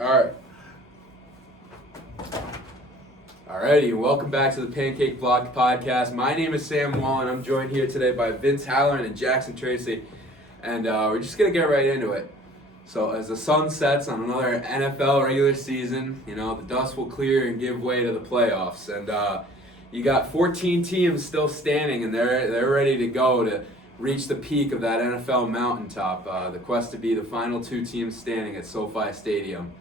Alright. Alrighty, welcome back to the Pancake Block Podcast. My name is Sam Wall, and I'm joined here today by Vince Halloran and Jackson Tracy. And we're just going to get right into it. So as the sun sets on another NFL regular season, the dust will clear and give way to the playoffs. And you got 14 teams still standing, and they're ready to go to reach the peak of that NFL mountaintop. The quest to be the final two teams standing at SoFi Stadium,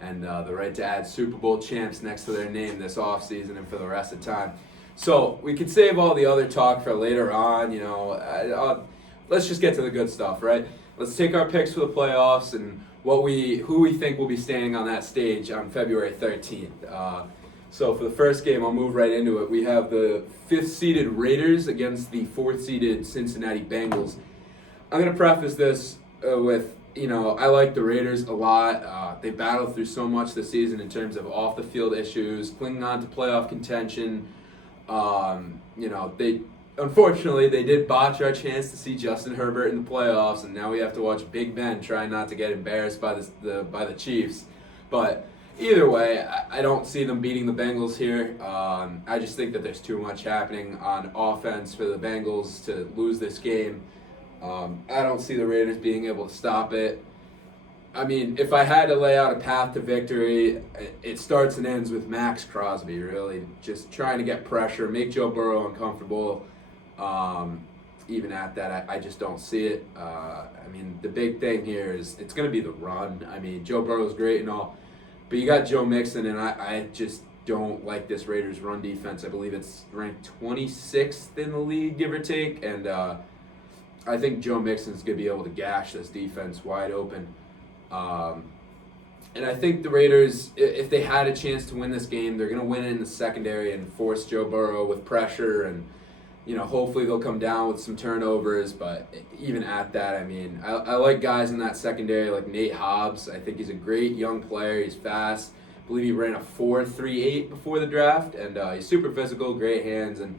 and the right to add Super Bowl champs next to their name this offseason and for the rest of time. So we could save all the other talk for later on. Let's just get to the good stuff, right? Let's take our picks for the playoffs and who we think will be standing on that stage on February 13th. So for the first game, I'll move right into it. We have the 5th-seeded Raiders against the 4th-seeded Cincinnati Bengals. I'm going to preface this with, I like the Raiders a lot. They battled through so much this season in terms of off-the-field issues, clinging on to playoff contention. Unfortunately, they did botch our chance to see Justin Herbert in the playoffs, and now we have to watch Big Ben try not to get embarrassed by the Chiefs. But either way, I don't see them beating the Bengals here. I just think that there's too much happening on offense for the Bengals to lose this game. I don't see the Raiders being able to stop it. I mean, if I had to lay out a path to victory, it starts and ends with Max Crosby, really. Just trying to get pressure, make Joe Burrow uncomfortable. Even at that, I just don't see it. The big thing here is it's going to be the run. Joe Burrow's great and all, but you got Joe Mixon, and I just don't like this Raiders run defense. I believe it's ranked 26th in the league, give or take, and I think Joe Mixon's going to be able to gash this defense wide open. And I think the Raiders, if they had a chance to win this game, they're going to win it in the secondary and force Joe Burrow with pressure, and hopefully they'll come down with some turnovers. But even at that, I like guys in that secondary like Nate Hobbs. I think he's a great young player. He's fast. I believe he ran a 4.38 before the draft, and he's super physical, great hands, and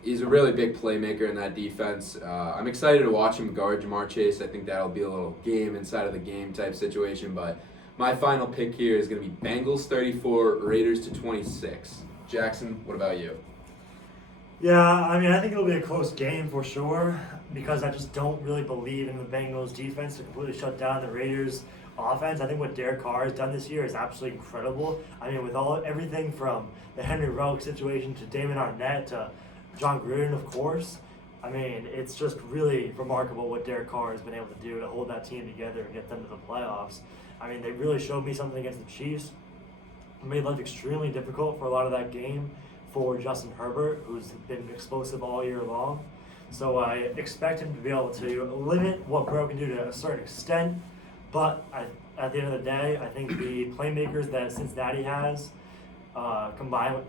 he's a really big playmaker in that defense. I'm excited to watch him guard Jamar Chase. I think that'll be a little game inside of the game type situation. But my final pick here is going to be Bengals 34, Raiders to 26. Jackson, what about you? Yeah, I think it'll be a close game for sure, because I just don't really believe in the Bengals defense to completely shut down the Raiders offense. I think what Derek Carr has done this year is absolutely incredible. With everything from the Henry Ruggs situation to Damon Arnett to John Gruden, of course. It's just really remarkable what Derek Carr has been able to do to hold that team together and get them to the playoffs. They really showed me something against the Chiefs. It made life extremely difficult for a lot of that game for Justin Herbert, who's been explosive all year long. So I expect him to be able to limit what Burrow can do to a certain extent. But at the end of the day, I think the playmakers that Cincinnati has, combined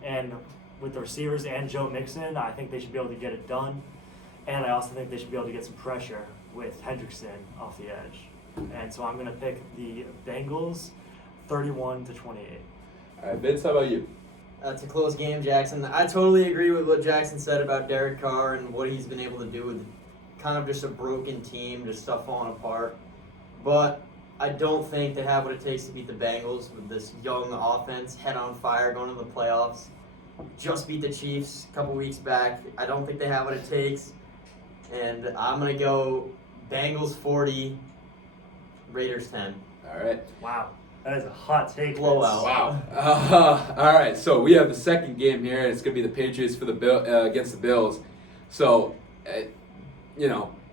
with the receivers and Joe Mixon, I think they should be able to get it done. And I also think they should be able to get some pressure with Hendrickson off the edge. And so I'm going to pick the Bengals 31 to 28. All right, Vince, how about you? It's a close game, Jackson. I totally agree with what Jackson said about Derek Carr and what he's been able to do with kind of just a broken team, just stuff falling apart. But I don't think they have what it takes to beat the Bengals with this young offense, head on fire, going to the playoffs. Just beat the Chiefs a couple weeks back. I don't think they have what it takes. And I'm going to go Bengals 40, Raiders 10. All right. Wow. That is a hot take. Blowout. Wow. All right, so we have the second game here. It's going to be the Patriots for against the Bills. So,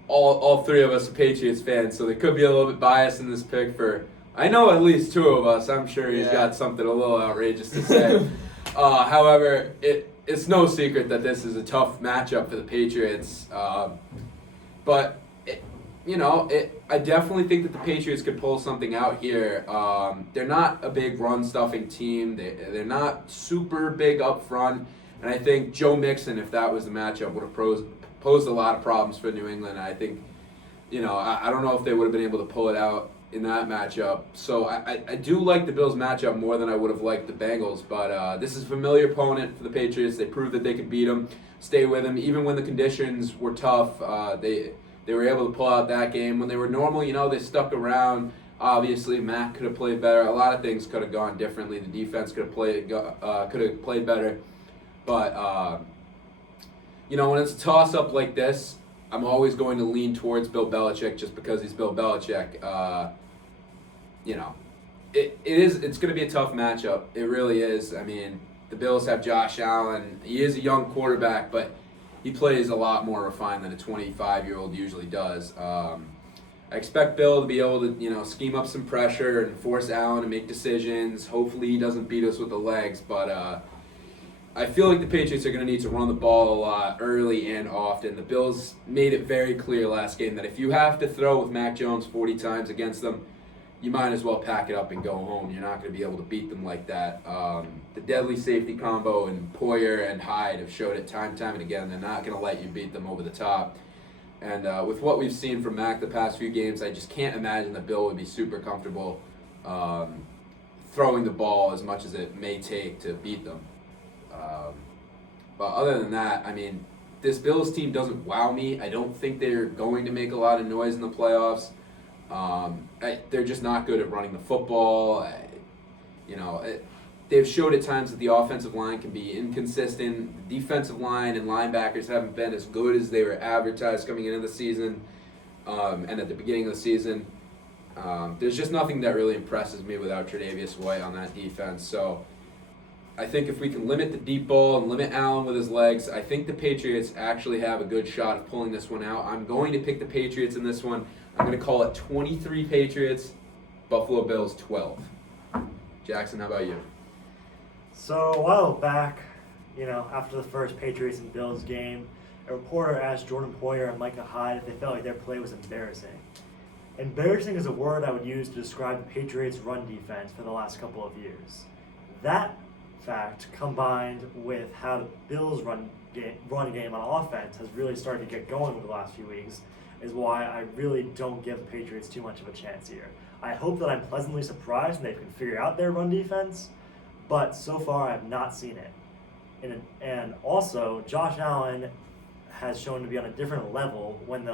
all three of us are Patriots fans, so they could be a little bit biased in this pick for, I know at least two of us. I'm sure he's got something a little outrageous to say. However, it's no secret that this is a tough matchup for the Patriots. But I definitely think that the Patriots could pull something out here. They're not a big run-stuffing team. They're not super big up front. And I think Joe Mixon, if that was the matchup, would have posed a lot of problems for New England. I think, I don't know if they would have been able to pull it out in that matchup. So I do like the Bills matchup more than I would have liked the Bengals. But this is a familiar opponent for the Patriots. They proved that they could beat them, stay with them. Even when the conditions were tough, they were able to pull out that game. When they were normal, they stuck around. Obviously, Mac could have played better. A lot of things could have gone differently. The defense could have played better. But when it's a toss-up like this, I'm always going to lean towards Bill Belichick just because he's Bill Belichick. It's going to be a tough matchup. It really is. I mean, the Bills have Josh Allen. He is a young quarterback, but he plays a lot more refined than a 25-year-old usually does. I expect Bill to be able to, scheme up some pressure and force Allen to make decisions. Hopefully he doesn't beat us with the legs, but I feel like the Patriots are going to need to run the ball a lot early and often. The Bills made it very clear last game that if you have to throw with Mac Jones 40 times against them, you might as well pack it up and go home. You're not going to be able to beat them like that. The deadly safety combo and Poyer and Hyde have showed it time and again. They're not going to let you beat them over the top. And with what we've seen from Mac the past few games, I just can't imagine that Bill would be super comfortable throwing the ball as much as it may take to beat them. But other than that, I mean, this Bills team doesn't wow me. I don't think they're going to make a lot of noise in the playoffs. They're just not good at running the football. They've showed at times that the offensive line can be inconsistent. The defensive line and linebackers haven't been as good as they were advertised coming into the season and at the beginning of the season. There's just nothing that really impresses me without Tre'Davious White on that defense. So I think if we can limit the deep ball and limit Allen with his legs, I think the Patriots actually have a good shot of pulling this one out. I'm going to pick the Patriots in this one. I'm going to call it 23 Patriots, Buffalo Bills 12. Jackson, how about you? So a while back, after the first Patriots and Bills game, a reporter asked Jordan Poyer and Micah Hyde if they felt like their play was embarrassing. Embarrassing is a word I would use to describe the Patriots' run defense for the last couple of years. That fact, combined with how the Bills' run game on offense has really started to get going over the last few weeks, is why I really don't give the Patriots too much of a chance here. I hope that I'm pleasantly surprised and they can figure out their run defense, but so far I have not seen it. And also, Josh Allen has shown to be on a different level when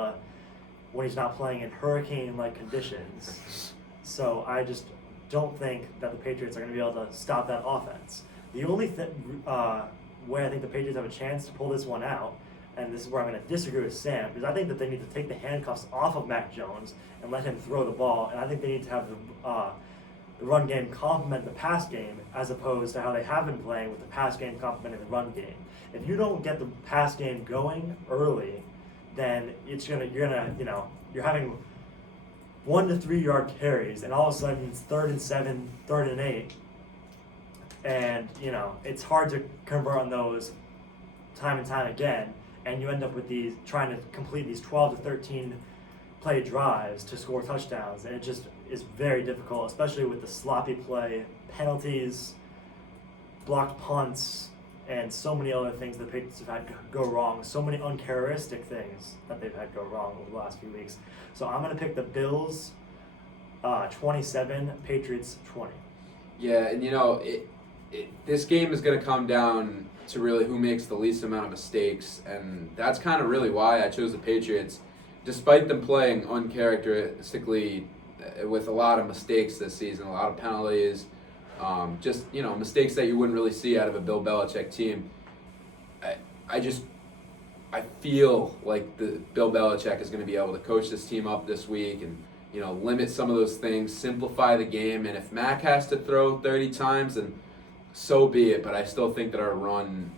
he's not playing in hurricane-like conditions. So I just don't think that the Patriots are going to be able to stop that offense. The only way I think the Patriots have a chance to pull this one out, and this is where I'm going to disagree with Sam, because I think that they need to take the handcuffs off of Mac Jones and let him throw the ball, and I think they need to have the run game complement the pass game as opposed to how they have been playing with the pass game complementing the run game. If you don't get the pass game going early, then you're having 1 to 3 yard carries, and all of a sudden it's 3rd and 7, 3rd and 8, and it's hard to convert on those time and time again, and you end up with these trying to complete these 12 to 13 play drives to score touchdowns, and it just is very difficult, especially with the sloppy play, penalties, blocked punts, and so many other things that the Patriots have had go wrong, so many uncharacteristic things that they've had go wrong over the last few weeks. So I'm going to pick the Bills 27, Patriots 20. Yeah, and this game is going to come down to really who makes the least amount of mistakes, and that's kind of really why I chose the Patriots, despite them playing uncharacteristically with a lot of mistakes this season, a lot of penalties, mistakes that you wouldn't really see out of a Bill Belichick team. I feel like the Bill Belichick is going to be able to coach this team up this week and limit some of those things, simplify the game, and if Mac has to throw 30 times, then so be it. But I still think that our run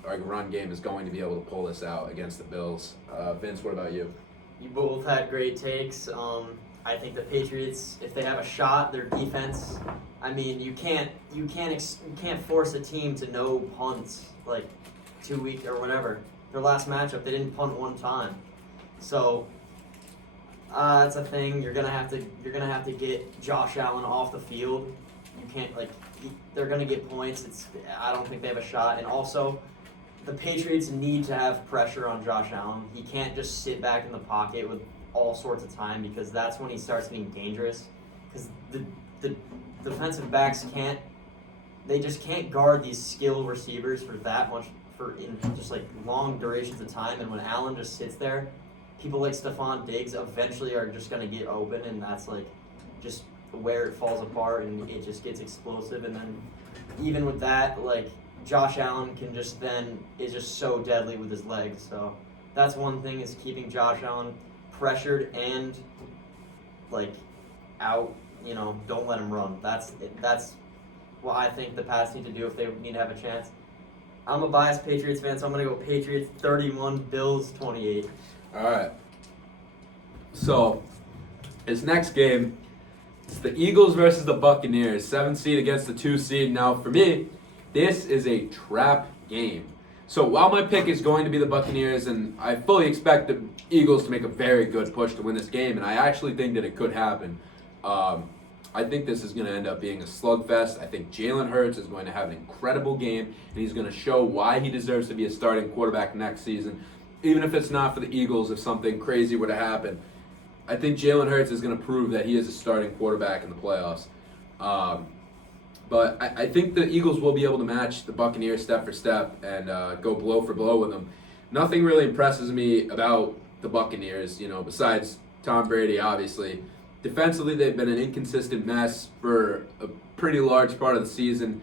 game is going to be able to pull this out against the Bills. Vince, what about you? You both had great takes. I think the Patriots, if they have a shot, their defense. I mean, you can't force a team to no punts like 2 weeks or whatever. Their last matchup, they didn't punt one time. So that's a thing. You're gonna have to get Josh Allen off the field. You can't they're gonna get points. I don't think they have a shot. And also, the Patriots need to have pressure on Josh Allen. He can't just sit back in the pocket with all sorts of time, because that's when he starts getting dangerous. Because the defensive backs can't guard these skilled receivers for that much in just long durations of time. And when Allen just sits there, people like Stephon Diggs eventually are just gonna get open, and that's just where it falls apart and it just gets explosive. And then even with that, like, Josh Allen is just so deadly with his legs. So that's one thing, is keeping Josh Allen pressured and like out. Don't let him run. That's what I think the Pats need to do if they need to have a chance. I'm a biased Patriots fan, so I'm gonna go Patriots 31, Bills 28. All right. So this next game, it's the Eagles versus the Buccaneers. 7 seed against the 2 seed. Now for me, this is a trap game. So while my pick is going to be the Buccaneers, and I fully expect the Eagles to make a very good push to win this game, and I actually think that it could happen. I think this is going to end up being a slugfest. I think Jalen Hurts is going to have an incredible game, and he's going to show why he deserves to be a starting quarterback next season, even if it's not for the Eagles, if something crazy were to happen. I think Jalen Hurts is going to prove that he is a starting quarterback in the playoffs. But I think the Eagles will be able to match the Buccaneers step for step and go blow for blow with them. Nothing really impresses me about the Buccaneers, besides Tom Brady, obviously. Defensively, they've been an inconsistent mess for a pretty large part of the season.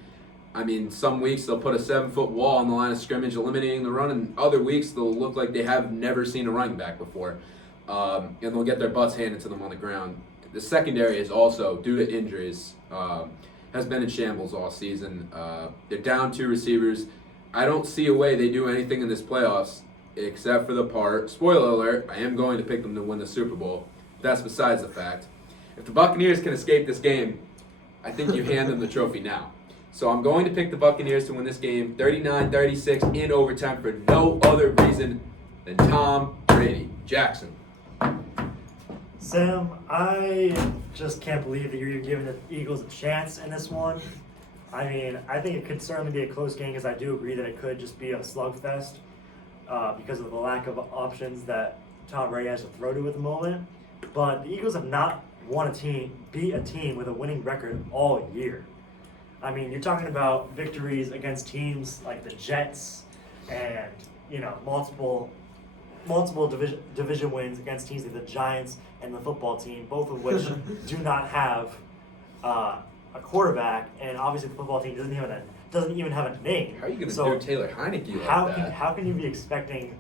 I mean, some weeks they'll put a 7-foot wall on the line of scrimmage, eliminating the run, and other weeks they'll look like they have never seen a running back before. And they'll get their butts handed to them on the ground. The secondary is also, due to injuries, has been in shambles all season. They're down 2 receivers. I don't see a way they do anything in this playoffs except for the part, spoiler alert, I am going to pick them to win the Super Bowl. That's besides the fact. If the Buccaneers can escape this game, I think you hand them the trophy now. So I'm going to pick the Buccaneers to win this game 39-36 in overtime for no other reason than Tom Brady. Jackson. Sam, I just can't believe that you're giving the Eagles a chance in this one. I mean, I think it could certainly be a close game, because I do agree that it could just be a slugfest because of the lack of options that Tom Brady has to throw to at the moment. But the Eagles have not beat a team with a winning record all year. I mean, you're talking about victories against teams like the Jets and, multiple division wins against teams like the Giants and the football team, both of which do not have a quarterback, and obviously the football team doesn't even have a name. How are you going to do Taylor Heineke like that? How can you be expecting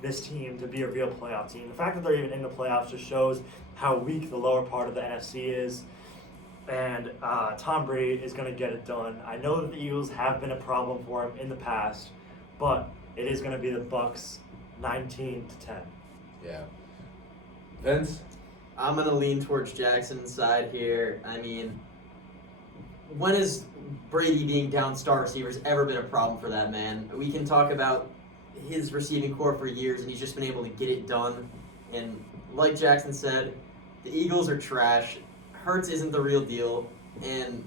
this team to be a real playoff team? The fact that they're even in the playoffs just shows how weak the lower part of the NFC is. And Tom Brady is going to get it done. I know that the Eagles have been a problem for him in the past, but it is going to be the Bucs 19-10. Yeah. Vince? I'm going to lean towards Jackson's side here. I mean, when has Brady being down star receivers ever been a problem for that man? We can talk about his receiving core for years, and he's just been able to get it done. And like Jackson said, the Eagles are trash. Hurts isn't the real deal, and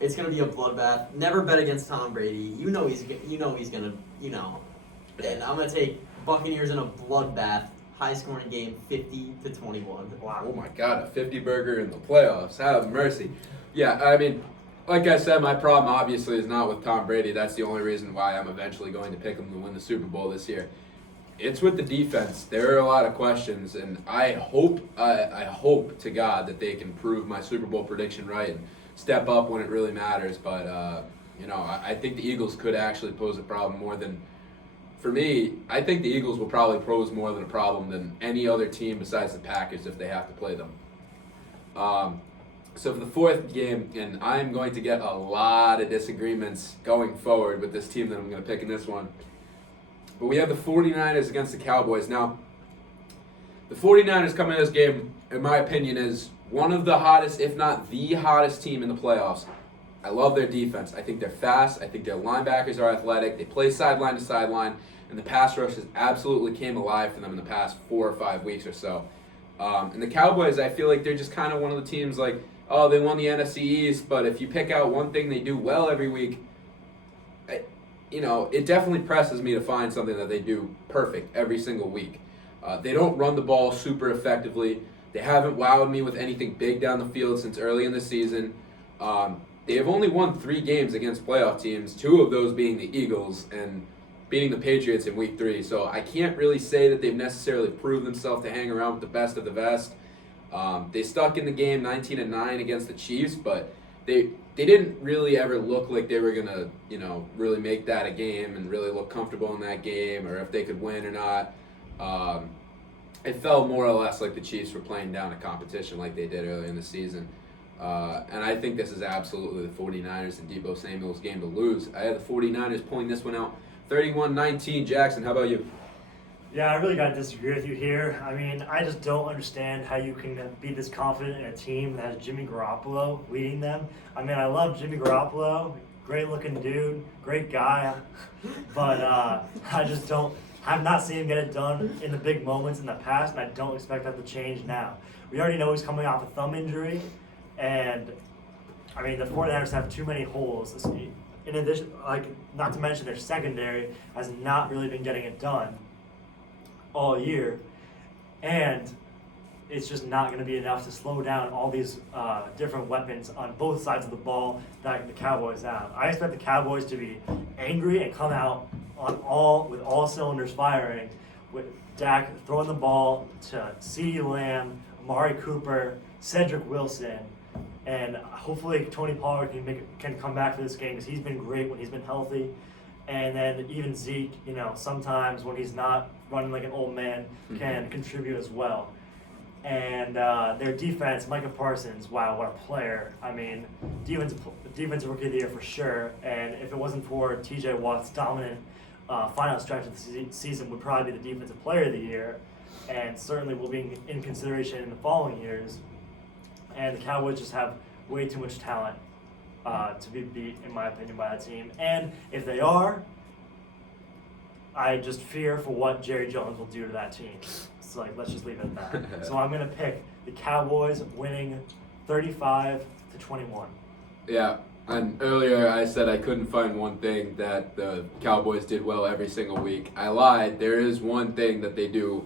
it's gonna be a bloodbath. Never bet against Tom Brady. He's gonna. And I'm gonna take Buccaneers in a bloodbath, high-scoring game, 50-21. Wow. Oh my God, a 50 burger in the playoffs. Have mercy. Yeah, I mean, like I said, my problem obviously is not with Tom Brady. That's the only reason why I'm eventually going to pick him to win the Super Bowl this year. It's with the defense. There are a lot of questions, and I hope to God that they can prove my Super Bowl prediction right and step up when it really matters. But I think the Eagles could actually pose a problem more than. For me, I think the Eagles will probably pose more than a problem than any other team besides the Packers if they have to play them. So for the fourth game, and I'm going to get a lot of disagreements going forward with this team that I'm going to pick in this one. But we have the 49ers against the Cowboys. Now, the 49ers coming in this game, in my opinion, is one of the hottest, if not the hottest team in the playoffs. I love their defense. I think they're fast. I think their linebackers are athletic. They play sideline to sideline, and the pass rush has absolutely came alive for them in the past 4 or 5 weeks or so. And the Cowboys, I feel like they're just kind of one of the teams like, oh, they won the NFC East, but if you pick out one thing they do well every week, it definitely presses me to find something that they do perfect every single week. They don't run the ball super effectively. They haven't wowed me with anything big down the field since early in the season. They have only won 3 games against playoff teams, 2 of those being the Eagles and beating the Patriots in Week 3. So I can't really say that they've necessarily proved themselves to hang around with the best of the best. They stuck in the game 19-9 against the Chiefs, but they didn't really ever look like they were gonna, really make that a game and really look comfortable in that game, or if they could win or not. It felt more or less like the Chiefs were playing down a competition like they did earlier in the season. And I think this is absolutely the 49ers and Deebo Samuel's game to lose. I have the 49ers pulling this one out 31-19. Jackson, how about you? Yeah, I really got to disagree with you here. I mean, I just don't understand how you can be this confident in a team that has Jimmy Garoppolo leading them. I mean, I love Jimmy Garoppolo. Great looking dude, great guy. But I just don't. I've not seen him get it done in the big moments in the past, and I don't expect that to change now. We already know he's coming off a thumb injury, and I mean, the 49ers have too many holes. In addition, not to mention their secondary has not really been getting it done all year, and it's just not going to be enough to slow down all these different weapons on both sides of the ball that the Cowboys have. I expect the Cowboys to be angry and come out with all cylinders firing, with Dak throwing the ball to CeeDee Lamb, Amari Cooper, Cedric Wilson, and hopefully Tony Pollard can come back for this game because he's been great when he's been healthy. And then even Zeke, sometimes when he's not running like an old man, can contribute as well. And their defense, Micah Parsons, wow, what a player. I mean, defensive rookie of the year for sure. And if it wasn't for TJ Watt's dominant final stretch of the season, would probably be the defensive player of the year. And certainly will be in consideration in the following years. And the Cowboys just have way too much talent to be beat, in my opinion, by that team. And if they are, I just fear for what Jerry Jones will do to that team. So let's just leave it at that. So I'm gonna pick the Cowboys winning 35-21. Yeah, and earlier I said I couldn't find one thing that the Cowboys did well every single week. I lied. There is one thing that they do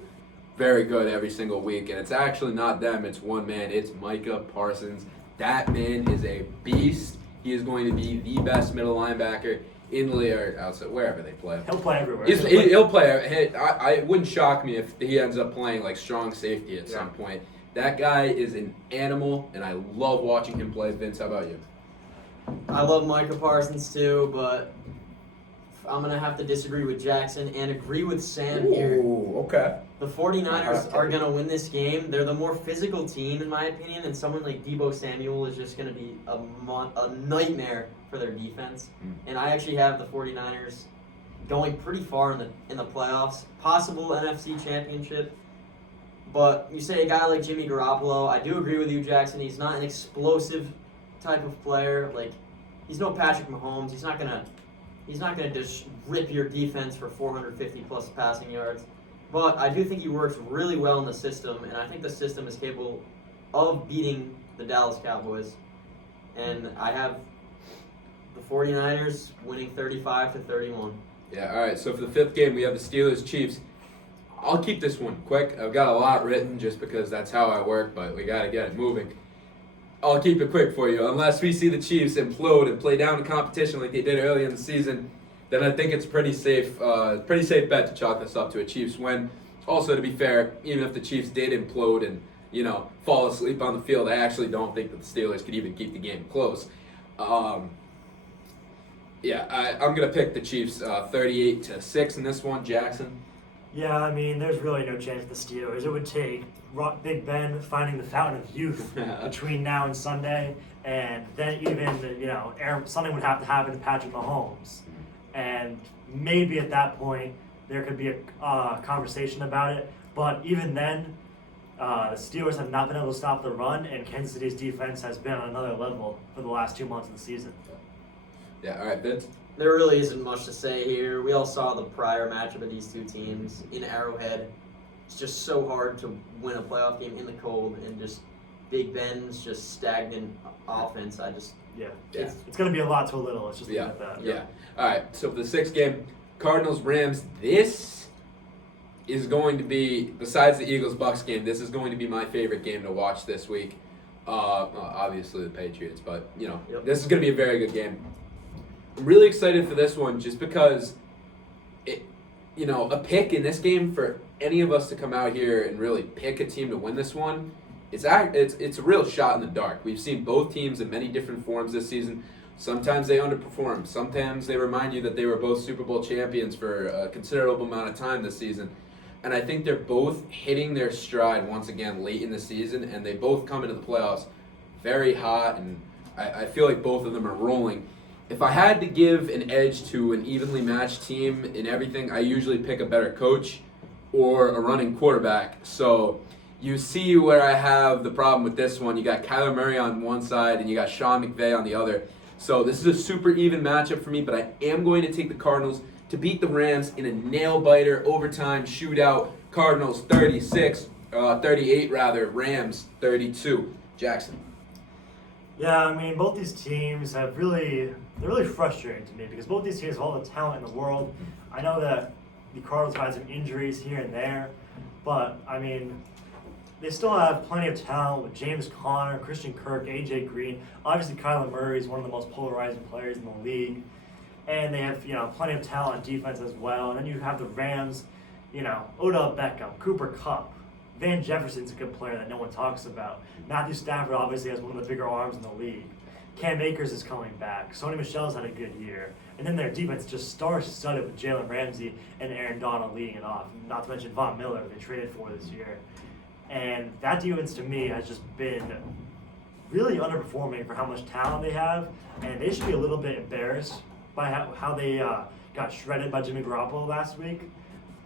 very good every single week, and it's actually not them. It's one man. It's Micah Parsons. That man is a beast. He is going to be the best middle linebacker in the league, or outside, wherever they play. He'll play everywhere. He'll play. It wouldn't shock me if he ends up playing like strong safety at some point. That guy is an animal, and I love watching him play. Vince, how about you? I love Micah Parsons too, but I'm going to have to disagree with Jackson and agree with Sam here. Ooh, okay. The 49ers are going to win this game. They're the more physical team, in my opinion, and someone like Deebo Samuel is just going to be a nightmare for their defense. And I actually have the 49ers going pretty far in the playoffs, possible NFC championship. But you say a guy like Jimmy Garoppolo, I do agree with you, Jackson. He's not an explosive type of player. Like, he's no Patrick Mahomes. He's not gonna just rip your defense for 450 plus passing yards. But I do think he works really well in the system, and I think the system is capable of beating the Dallas Cowboys. And I have the 49ers winning 35-31. Yeah, all right. So for the fifth game, we have the Steelers-Chiefs. I'll keep this one quick. I've got a lot written just because that's how I work, but we got to get it moving. I'll keep it quick for you. Unless we see the Chiefs implode and play down the competition like they did early in the season, then I think it's pretty safe bet to chalk this up to a Chiefs win. Also, to be fair, even if the Chiefs did implode and fall asleep on the field, I actually don't think that the Steelers could even keep the game close. I'm gonna pick the Chiefs 38-6 in this one. Jackson. Yeah, I mean, there's really no chance of the Steelers. It would take Big Ben finding the fountain of youth between now and Sunday, and then even something would have to happen to Patrick Mahomes, and maybe at that point there could be a conversation about it. But even then, the Steelers have not been able to stop the run, and Kansas City's defense has been on another level for the last 2 months of the season. Yeah, all right, Vince. There really isn't much to say here. We all saw the prior matchup of these two teams in Arrowhead. It's just so hard to win a playoff game in the cold, and just Big Ben's just stagnant offense. It's going to be a lot to a little. It's just like that. Yeah. All right. So for the sixth game, Cardinals-Rams. This is going to be, besides the Eagles-Bucks game, this is going to be my favorite game to watch this week. Obviously the Patriots, but this is going to be a very good game. I'm really excited for this one just because a pick in this game for any of us to come out here and really pick a team to win this one it's a real shot in the dark. We've seen both teams in many different forms this season. Sometimes they underperform. Sometimes they remind you that they were both Super Bowl champions for a considerable amount of time this season. And I think they're both hitting their stride once again late in the season, and they both come into the playoffs very hot, and I feel like both of them are rolling. If I had to give an edge to an evenly matched team in everything, I usually pick a better coach or a running quarterback. So you see where I have the problem with this one. You got Kyler Murray on one side, and you got Sean McVay on the other. So this is a super even matchup for me, but I am going to take the Cardinals to beat the Rams in a nail-biter, overtime shootout. Cardinals 38 rather, Rams 32. Jackson. Yeah, I mean, both these teams they're really frustrating to me because both these teams have all the talent in the world. I know that the Cardinals had some injuries here and there, but, I mean, they still have plenty of talent with James Conner, Christian Kirk, A.J. Green. Obviously, Kyler Murray is one of the most polarizing players in the league. And they have, plenty of talent on defense as well. And then you have the Rams, Odell Beckham, Cooper Kupp. Van Jefferson's a good player that no one talks about. Matthew Stafford obviously has one of the bigger arms in the league. Cam Akers is coming back. Sony Michel's had a good year. And then their defense just star-studded with Jalen Ramsey and Aaron Donald leading it off. Not to mention Von Miller, they traded for this year. And that defense, to me, has just been really underperforming for how much talent they have. And they should be a little bit embarrassed by how they got shredded by Jimmy Garoppolo last week.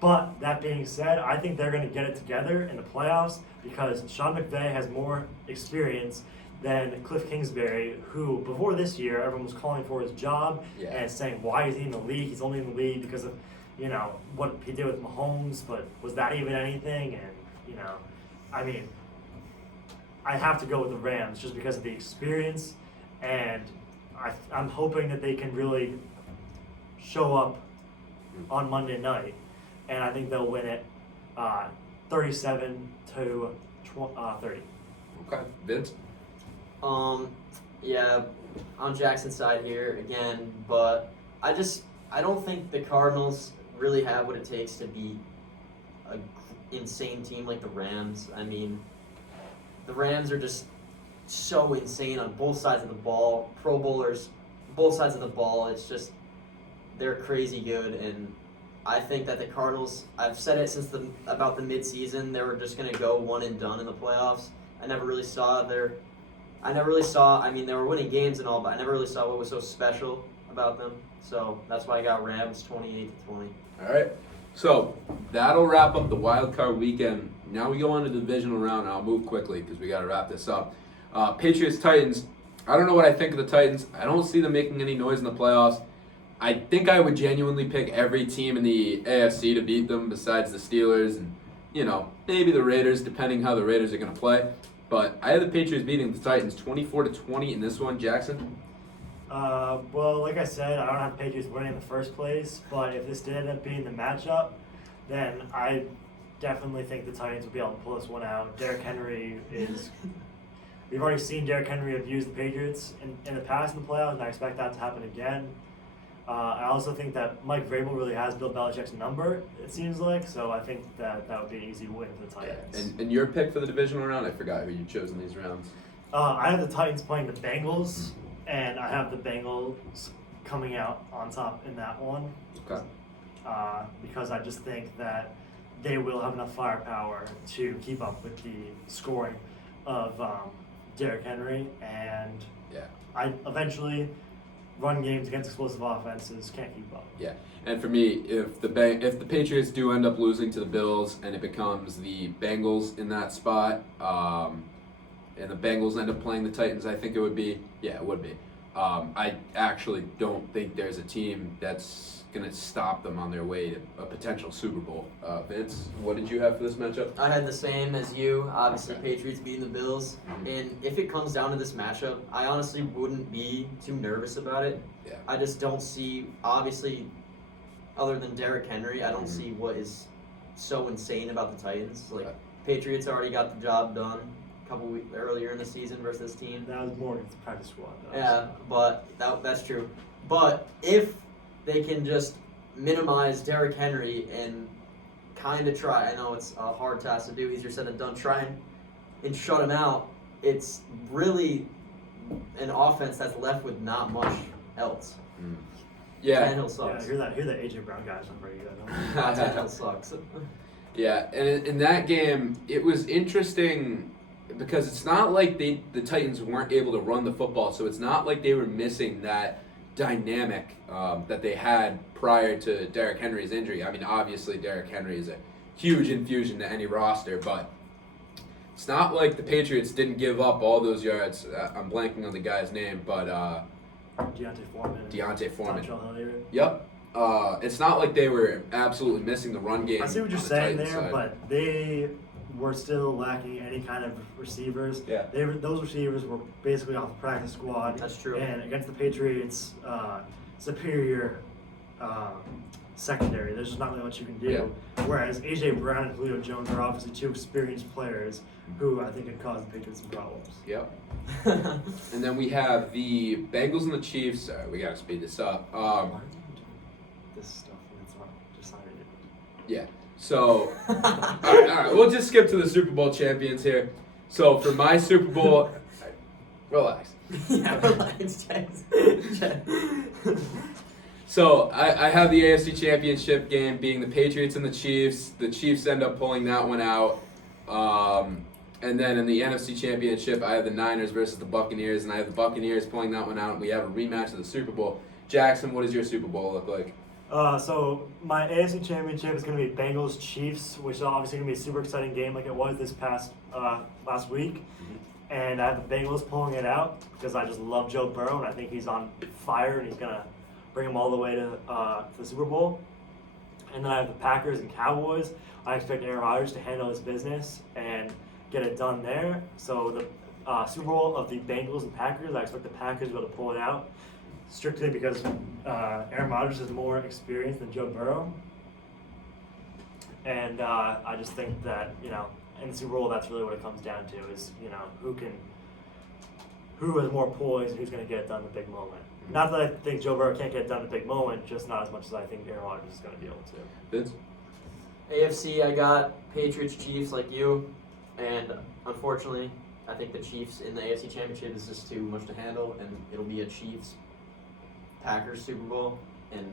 But that being said, I think they're going to get it together in the playoffs because Sean McVay has more experience than Cliff Kingsbury, who before this year everyone was calling for his job and saying, why is he in the league? He's only in the league because of what he did with Mahomes, but was that even anything? And I mean, I have to go with the Rams just because of the experience, and I'm hoping that they can really show up on Monday night, and I think they'll win it 37-30. Okay, Vince? Yeah, on Jackson's side here again, but I don't think the Cardinals really have what it takes to beat a insane team like the Rams. I mean, the Rams are just so insane on both sides of the ball. Pro Bowlers, both sides of the ball. It's just, they're crazy good. And I think that the Cardinals, I've said it since about the midseason, they were just going to go one and done in the playoffs. I mean, they were winning games and all, but I never really saw what was so special about them. So that's why I got Rams 28-20. All right. So that'll wrap up the wild card weekend. Now we go on to the divisional round, and I'll move quickly because we got to wrap this up. Patriots-Titans. I don't know what I think of the Titans. I don't see them making any noise in the playoffs. I think I would genuinely pick every team in the AFC to beat them besides the Steelers and, maybe the Raiders, depending how the Raiders are going to play. But I have the Patriots beating the Titans 24-20 in this one. Jackson? Well, like I said, I don't have the Patriots winning in the first place, but if this did end up being the matchup, then I definitely think the Titans will be able to pull this one out. Derrick Henry is... We've already seen Derrick Henry abuse the Patriots in the past in the playoffs, and I expect that to happen again. I also think that Mike Vrabel really has Bill Belichick's number, it seems like, so I think that would be an easy win for the Titans. And your pick for the divisional round? I forgot who you chose in these rounds. I have the Titans playing the Bengals, and I have the Bengals coming out on top in that one. Okay. Because I just think that they will have enough firepower to keep up with the scoring of Derrick Henry, and I eventually run games against explosive offenses can't keep up. Yeah, and for me, if the Patriots do end up losing to the Bills and it becomes the Bengals in that spot, and the Bengals end up playing the Titans, I think it would be. Yeah, it would be. I actually don't think there's a team that's going to stop them on their way to a potential Super Bowl. Vince, what did you have for this matchup? I had the same as you. Obviously, Okay. Patriots beating the Bills. Mm-hmm. And if it comes down to this matchup, I honestly wouldn't be too nervous about it. Yeah. I just don't see, obviously, other than Derrick Henry, I don't see what is so insane about the Titans. Like, Patriots already got the job done a couple weeks earlier in the season versus this team. That was more against the practice squad, though. Yeah, but that's true. But if they can just minimize Derrick Henry and kind of try, I know it's a hard task to do, easier said than done, try and and shut him out, it's really an offense that's left with not much else. Yeah. Tannehill sucks. Yeah, hear that AJ Brown guy's not very good. Tannehill sucks. Yeah, and in that game, it was interesting because it's not like the Titans weren't able to run the football, so it's not like they were missing that dynamic that they had prior to Derrick Henry's injury. I mean, obviously, Derrick Henry is a huge infusion to any roster, but it's not like the Patriots didn't give up all those yards. I'm blanking on the guy's name, but Deontay Foreman. Yep. It's not like they were absolutely missing the run game. I see what you're on the saying Titans there, side. but they were still lacking any kind of receivers. Yeah. Those receivers were basically off the practice squad. That's true. And against the Patriots, superior secondary, there's just not really much you can do. Yeah. Whereas AJ Brown and Julio Jones are obviously two experienced players who I think could cause the Patriots some problems. Yep. And then we have the Bengals and the Chiefs. Sorry, we gotta speed this up. Why are you doing this stuff when it's not just not really Yeah. So, all right. We'll just skip to the Super Bowl champions here. So for my Super Bowl, relax. Yeah, relax, Jax. So I have the AFC Championship game being the Patriots and the Chiefs. The Chiefs end up pulling that one out. And then in the NFC Championship, I have the Niners versus the Buccaneers, and I have the Buccaneers pulling that one out, and we have a rematch of the Super Bowl. Jackson, what does your Super Bowl look like? So my AFC Championship is going to be Bengals Chiefs, which is obviously going to be a super exciting game like it was this past last week. And I have the Bengals pulling it out because I just love Joe Burrow and I think he's on fire and he's going to bring them all the way to the Super Bowl. And then I have the Packers and Cowboys. I expect Aaron Rodgers to handle his business and get it done there. So the Super Bowl of the Bengals and Packers, I expect the Packers to be able to pull it out. Strictly because Aaron Rodgers is more experienced than Joe Burrow. And I just think that, in the Super Bowl, that's really what it comes down to is, who is more poised and who's going to get it done in the big moment. Not that I think Joe Burrow can't get it done in the big moment, just not as much as I think Aaron Rodgers is going to be able to. Vince? AFC, I got Patriots, Chiefs like you, and unfortunately, I think the Chiefs in the AFC Championship is just too much to handle, and it'll be a Chiefs Packers Super Bowl and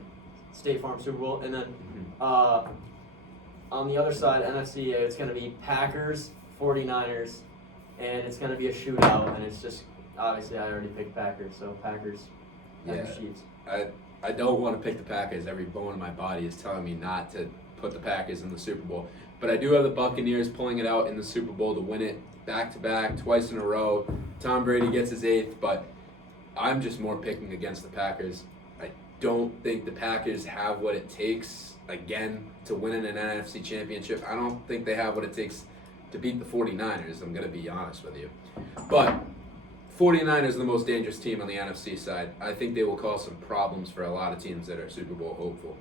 State Farm Super Bowl, and then on the other side, NFC, it's going to be Packers, 49ers, and it's going to be a shootout, and it's just, obviously I already picked Packers, so Packers, Chiefs. I don't want to pick the Packers. Every bone in my body is telling me not to put the Packers in the Super Bowl. But I do have the Buccaneers pulling it out in the Super Bowl to win it back-to-back, twice in a row. Tom Brady gets his 8th, but I'm just more picking against the Packers. I don't think the Packers have what it takes, again, to win an NFC championship. I don't think they have what it takes to beat the 49ers, I'm going to be honest with you. But 49ers are the most dangerous team on the NFC side. I think they will cause some problems for a lot of teams that are Super Bowl hopeful.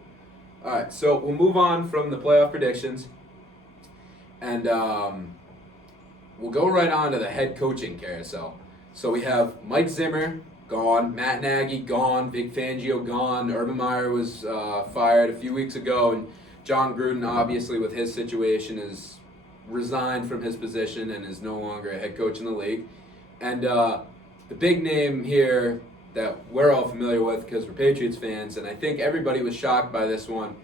All right, so we'll move on from the playoff predictions. And we'll go right on to the head coaching carousel. So we have Mike Zimmer gone, Matt Nagy gone, Vic Fangio gone, Urban Meyer was fired a few weeks ago, and John Gruden, obviously with his situation, is resigned from his position and is no longer a head coach in the league. And the big name here that we're all familiar with because we're Patriots fans, and I think everybody was shocked by this one,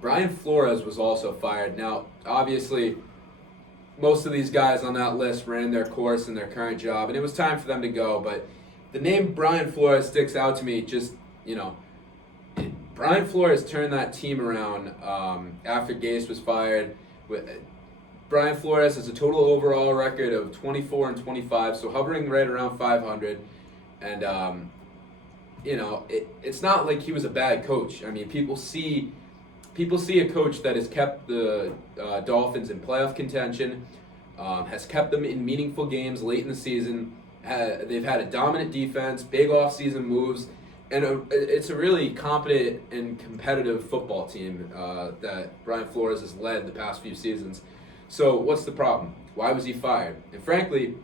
Brian Flores was also fired. Now, obviously, most of these guys on that list ran their course in their current job, and it was time for them to go. But the name Brian Flores sticks out to me. Just, Brian Flores turned that team around after Gase was fired. Brian Flores has a total overall record of 24-25, so hovering right around 500. And it's not like he was a bad coach. I mean, people see a coach that has kept the Dolphins in playoff contention, has kept them in meaningful games late in the season. They've had a dominant defense, big off-season moves, and it's a really competent and competitive football team that Brian Flores has led the past few seasons. So what's the problem? Why was he fired? And frankly,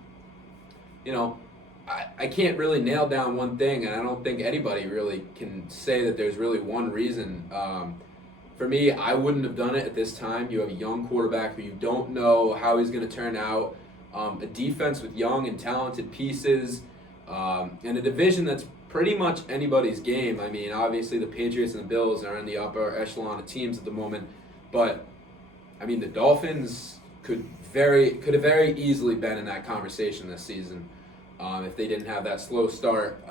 I can't really nail down one thing, and I don't think anybody really can say that there's really one reason. For me, I wouldn't have done it at this time. You have a young quarterback who you don't know how he's going to turn out. a defense with young and talented pieces, and a division that's pretty much anybody's game. I mean, obviously the Patriots and the Bills are in the upper echelon of teams at the moment, but I mean the Dolphins could have very easily been in that conversation this season if they didn't have that slow start.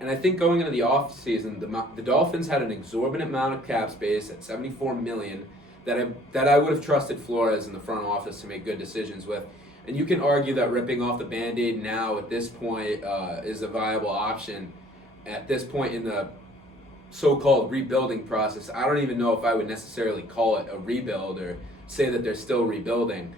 And I think going into the offseason, the Dolphins had an exorbitant amount of cap space at $74 million that I would have trusted Flores in the front office to make good decisions with. And you can argue that ripping off the Band-Aid now at this point is a viable option. At this point in the so-called rebuilding process, I don't even know if I would necessarily call it a rebuild or say that they're still rebuilding.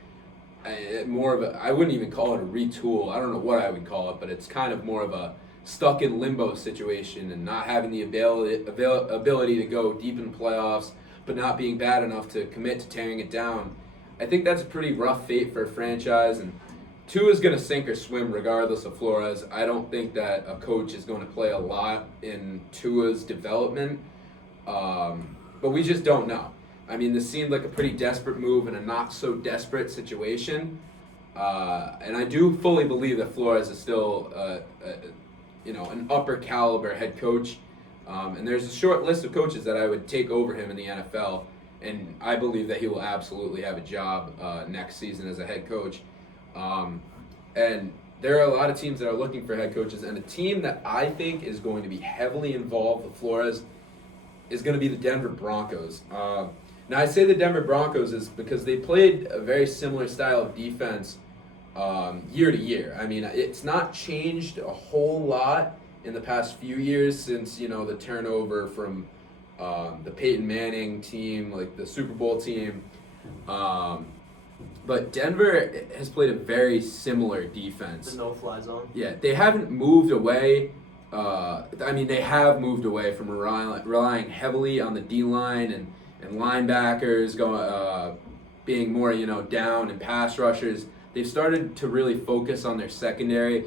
I wouldn't even call it a retool. I don't know what I would call it, but it's kind of more of a stuck in limbo situation and not having the ability to go deep in the playoffs, but not being bad enough to commit to tearing it down. I think that's a pretty rough fate for a franchise, and Tua's going to sink or swim regardless of Flores. I don't think that a coach is going to play a lot in Tua's development, but we just don't know. I mean, this seemed like a pretty desperate move in a not-so-desperate situation, and I do fully believe that Flores is still an upper caliber head coach. And there's a short list of coaches that I would take over him in the NFL, and I believe that he will absolutely have a job next season as a head coach. And there are a lot of teams that are looking for head coaches, and a team that I think is going to be heavily involved with Flores is going to be the Denver Broncos. Now, I say the Denver Broncos is because they played a very similar style of defense year to year. I mean, it's not changed a whole lot in the past few years since, the turnover from the Peyton Manning team, like the Super Bowl team. But Denver has played a very similar defense. The no-fly zone. Yeah, they haven't moved away. They have moved away from relying heavily on the D-line and linebackers being more, down and pass rushers. They've started to really focus on their secondary,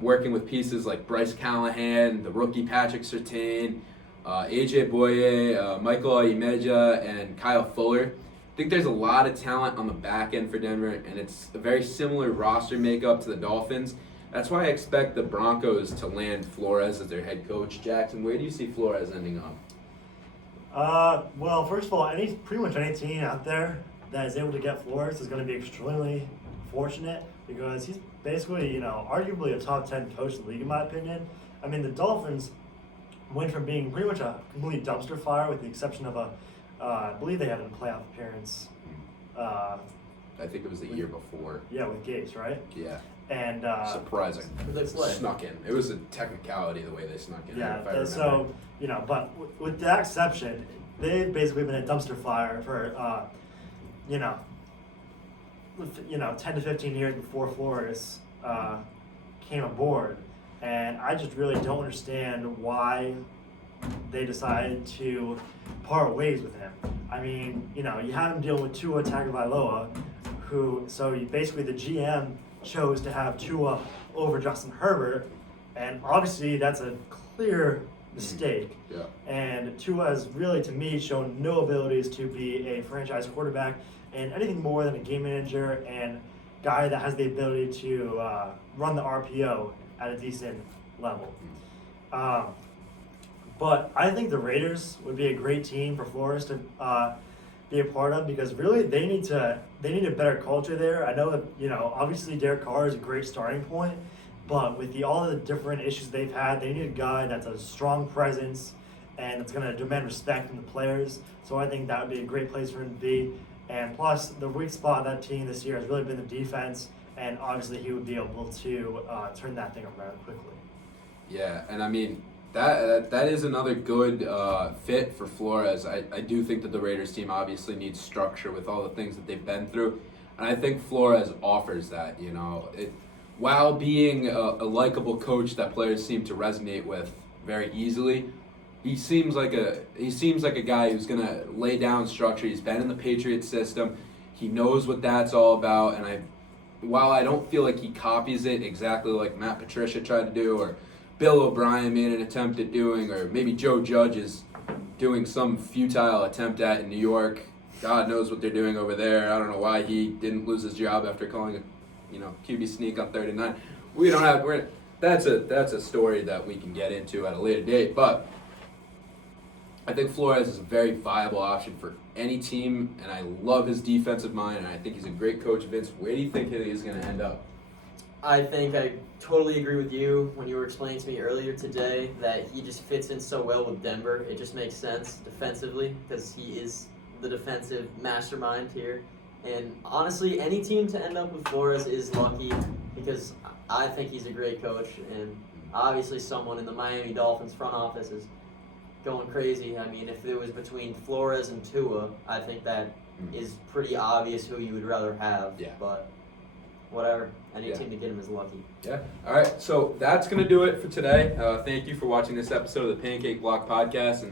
working with pieces like Bryce Callahan, the rookie Patrick Surtain, AJ Boye, Michael Imeja, and Kyle Fuller. I think there's a lot of talent on the back end for Denver, and it's a very similar roster makeup to the Dolphins. That's why I expect the Broncos to land Flores as their head coach. Jackson, where do you see Flores ending up? Well, first of all, pretty much any team out there that is able to get Flores is going to be extremely fortunate because he's basically, arguably a top 10 coach in the league, in my opinion. I mean, the Dolphins went from being pretty much a complete dumpster fire with the exception of I believe they had a playoff appearance. I think it was the year before. Yeah, with Gates, right? Yeah. And surprising. They snuck in. It was a technicality the way they snuck in. Yeah, if I remember. so, but with that exception, they've basically been a dumpster fire for, 10 to 15 years before Flores came aboard. And I just really don't understand why they decided to part ways with him. I mean, you have him dealing with Tua Tagovailoa, basically the GM chose to have Tua over Justin Herbert, and obviously that's a clear mistake. Yeah. And Tua has really, to me, shown no abilities to be a franchise quarterback and anything more than a game manager and guy that has the ability to run the RPO at a decent level. But I think the Raiders would be a great team for Flores to be a part of because really they need a better culture there. I know that obviously Derek Carr is a great starting point, but with all of the different issues they've had, they need a guy that's a strong presence and that's going to demand respect from the players. So I think that would be a great place for him to be. And plus, the weak spot of that team this year has really been the defense, and obviously he would be able to turn that thing around quickly. Yeah, and I mean, that is another good fit for Flores. I do think that the Raiders team obviously needs structure with all the things that they've been through, and I think Flores offers that. While being a likable coach that players seem to resonate with very easily, he seems like a guy who's gonna lay down structure. He's been in the Patriots system. He knows what that's all about, and while I don't feel like he copies it exactly like Matt Patricia tried to do or Bill O'Brien made an attempt at doing, or maybe Joe Judge is doing some futile attempt at in New York God knows what they're doing over there. I don't know why he didn't lose his job after calling a QB sneak on 3rd and 9. We don't have. That's a story that we can get into at a later date. But I think Flores is a very viable option for any team, and I love his defensive mind, and I think he's a great coach. Vince, where do you think he is going to end up? I think I totally agree with you when you were explaining to me earlier today that he just fits in so well with Denver. It just makes sense defensively because he is the defensive mastermind here. And honestly, any team to end up with Flores is lucky because I think he's a great coach. And obviously someone in the Miami Dolphins front office is going crazy. I mean, if it was between Flores and Tua, I think that is pretty obvious who you would rather have. Yeah. But whatever. Any team to get him is lucky. Yeah. All right. So that's going to do it for today. Thank you for watching this episode of the Pancake Block Podcast. And